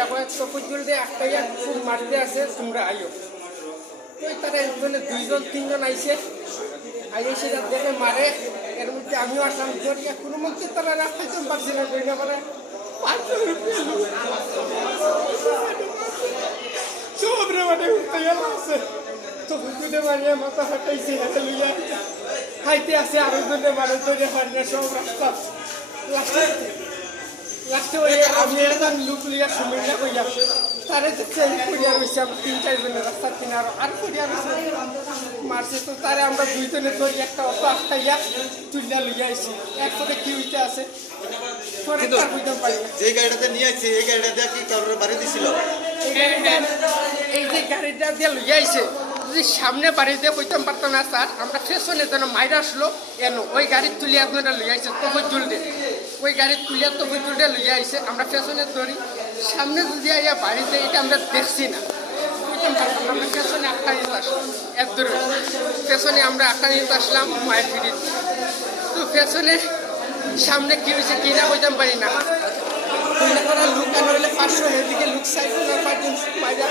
দেখো তপজ্জল দিয়ে একটাই খুব মারতে আছে তোমরা আইও তো তারা একজনে দুইজন তিনজন আইসে এসে দেখে মারে এর মধ্যে আমিও আসলাম জড়িয়ে কোনো মধ্যে তারা রাখাইতে পারছি না কই না পারে সবরে মানে উঠতে গেল আছে তো বুঝতে মারিয়া মাথা ফাটাইছে হাতে লইয়া খাইতে আসে আরো জনে মারে ধরে হারিয়ে সব রাস্তা লাস্টে ওই আমি একজন লুক লিয়া সুমিল্লা কইয়া তারে দেখছে করিয়া রয়েছে আমরা 3-4 জনের রাস্তার কিনারে আর করিয়া রয়েছে মারছে তো তারে আমরা দুইজনে ধরি একটা অটো আটকাইয়া তুলিয়া লইয়া আইছি একসাথে কি হইতে আছে পরে তার বুঝতে পারি যে গাড়িটাতে নিয়ে আইছে এই গাড়িটা কি কারোর বাড়ি দিছিল এই যে গাড়িটা দিয়ে লইয়া আইছে যদি সামনে বাড়িতে কইতাম পারতাম না স্যার আমরা পেছনে যেন মাইরা আসলো এন ওই গাড়ির তুলি আপনারা লইয়া আইছে তবজ্জল দে ওই গাড়ির তুলিয়া তবজ্জল দে লইয়া আইছে আমরা পেছনে ধরি সামনে যদি আইয়া বাড়িতে এটা আমরা দেখছি না কইতাম পারতাম আমরা পেছনে আটটা নিতে আসলাম এক ধরে পেছনে আমরা আটটা নিতে আসলাম মায়ের ফিরি তো পেছনে সামনে কি হয়েছে কি না কইতাম পারি না লুক আনা হলে 500 এদিকে লুক সাইড 5জন মাইরা